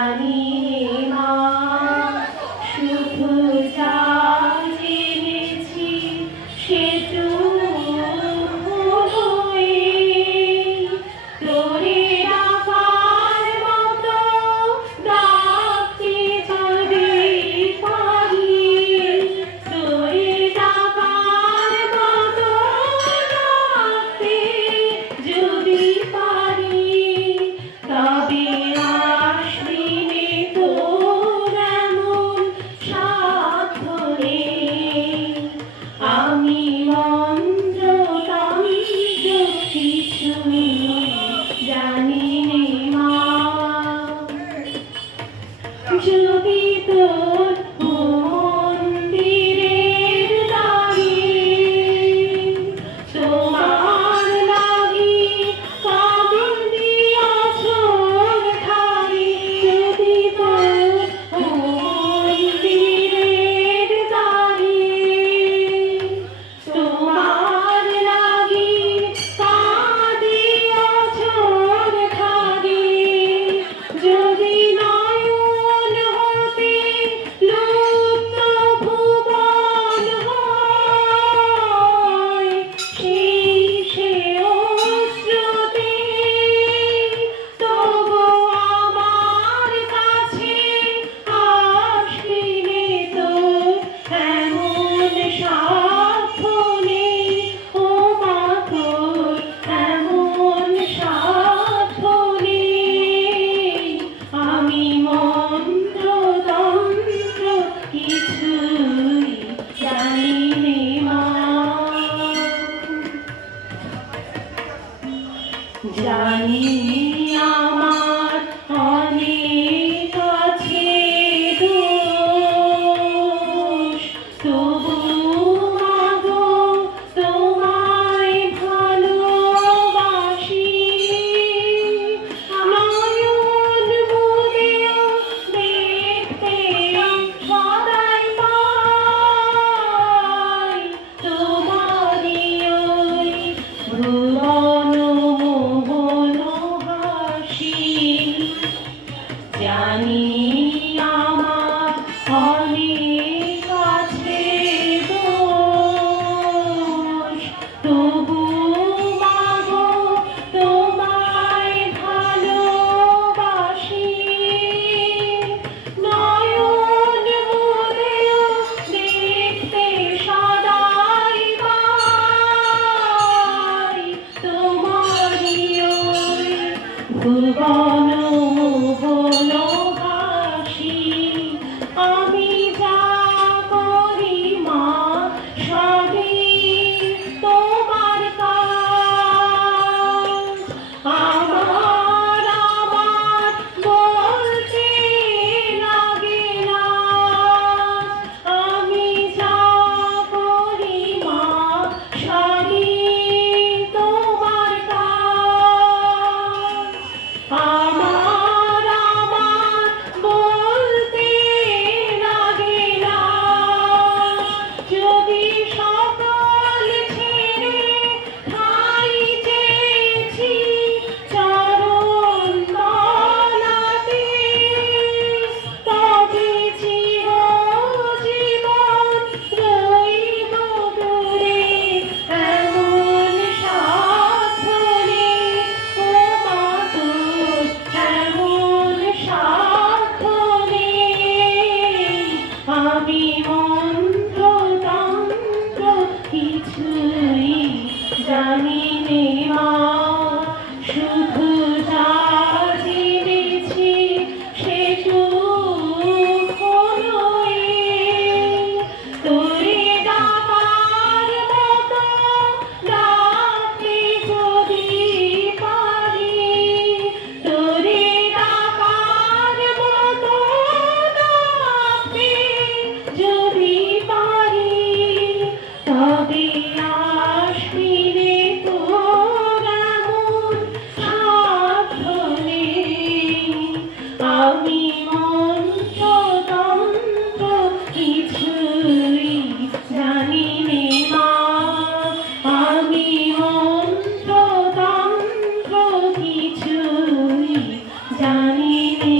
জানি মা শুধু যা জেনেছি সেটুকুই তোরে ডাকার মতো ডাকতে যদি পারি তোরে ডাকার মতো ডাকতে যদি পারি তবে আসবি নে তোর এমন সাধ্য নেই আমি মন্ত্র তন্ত্র কিছুই জানি নে মা যদি তোর মন্দিরের দ্বারে তোমার লাগি কাঁদন দিয়াছ ঠাই যদি তোর মন্দিরের দ্বারে তোমার লাগি কাঁদিয়াছ ঠাই যদি নয়ন হতে লুপ্ত ভুবন হয় সেই সে অশ্রুতে তবু আমার কাছে আসবি নে তোর এমন সাধ্য নেই ও মা তোর এমন সাধ্য নেই আমি মন্ত্র তন্ত্র কিছুই জানি নে মা জানি আমার অনেক আছে দোষ তবু মাগো তোমায় ভালোবাসি নয়ন মুদেও দেখতে সদাই পাই তোমারই ওই ভুবন মোহন হাসি জানি আমার অনেক আছে দোষ তবু মাগো তোমায় ভালোবাসি নয়ন মুদেও দেখতে সদাই পাই তোমারই ওই ভুবন মোহন হাসি আমি যা করি মা সবই তোমার কাজ আমার বলতে লাগে না আমি যা করি মা সবই তোমার কাজ আমার বলতে লাগে না যদি সকল ছেড়ে ঠাই চেয়েছি চরণ তলাতে তবে চিরজীবন রইব দূরে এমন সাধ্য নেই ও মা তোর এমন সাধ্য নেই আমি মন্ত্র তন্ত্র কিছুই জানি নে মা শুধু যা জেনেছি সেটুকুই তোরে ডাকার মতো ডাকতে যদি পারি তোরে ডাকার মতো ডাকতে যদি পারি তবে আসবি রে তোর এমন সাধ্য নেই আমি